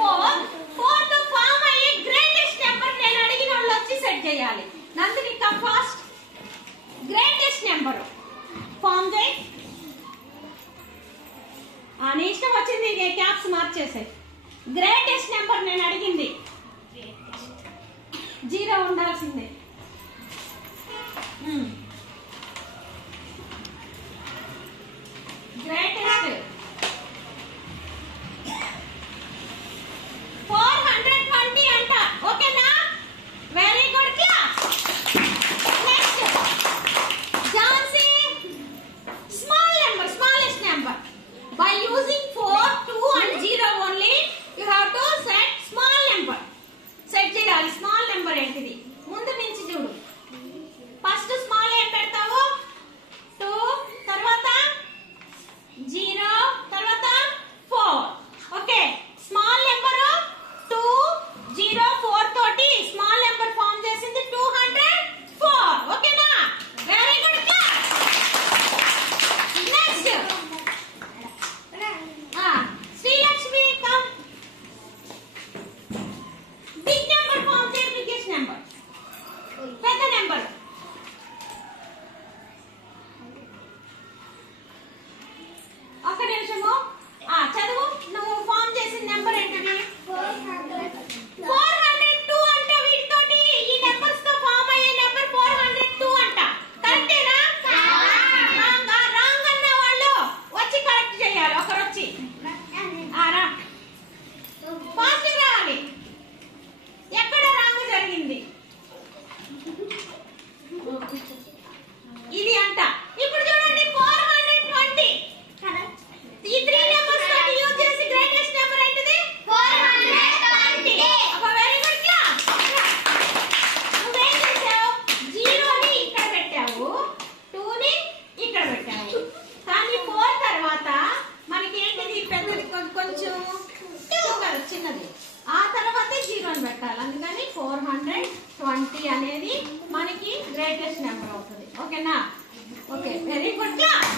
4 తో ఫామ్ అయ్యే greatest number నేను అడిగిన వాళ్ళు వచ్చి సెట్ చేయాలి. Nandini come fast. Greatest number form చేయి. నీ ఇష్టం వచ్చింది క్యాప్స్ మార్చేసే. గ్రేటెస్ట్ నెంబర్ నేను అడిగింది 0 ఉండాల్సిందే. గ్రేటెస్ట్ 420 అంట. ఓకేనా? Very good class. Next Jhansi small number, smallest number. By using 4, 2 and 0 only, you have to set small number. Set చేయాలి. స్మాల్ నెంబర్ ఏంటిది ముందు నుంచి చూడు. ఫస్ట్ స్మాల్ ఏం పెడతావు? 2, తర్వాత 0, తర్వాత 4. ఓకే, స్మాల్ నెంబర్ 2, 0, 4 తోటి స్మాల్ నెంబర్ ఫామ్ చేసింది 204. ఓకేనా? Very good class. Next Srilakshmi come. Big number form చేయ. బిగ్గెస్ట్ నెంబర్ పెద్ద నెంబర్. ఒక నిమిషము చదువు. నువ్వు ఫామ్ చేసిన నెంబర్ ఏంటిది? 402 అంట. వీటితోటి ఈ నెంబర్స్ తో ఫామ్ అయ్యే నెంబర్ 402 అంట. కరెక్టేనా? రాంగ్ అన్న వాళ్ళు వచ్చి కరెక్ట్ చేయాలి. ఒకరు వచ్చి రా. ఫాస్ట్ రావాలి. ఎక్కడ రాంగ్ జరిగింది ఇది అంట. ఇప్పుడు చూడండి 420. ఈ 3 నెంబర్స్ తోటి యూజ్ చేసి గ్రేటెస్ట్ నెంబర్ ఏంటిది? 420. Very good class. నువ్వేం చేసావు? 0 ని ఇక్కడ పెట్టావు, 2 ని ఇక్కడ పెట్టావు. కానీ 4 తర్వాత మనకి ఏంటిది? పెద్దది కొంచెం చిన్నది. ఆ తర్వాత 0 ని పెట్టాలి. అందుకని 420 అనేది మనకి గ్రేటెస్ట్ నెంబర్ అవుతుంది. ఓకేనా? Okay, very good class.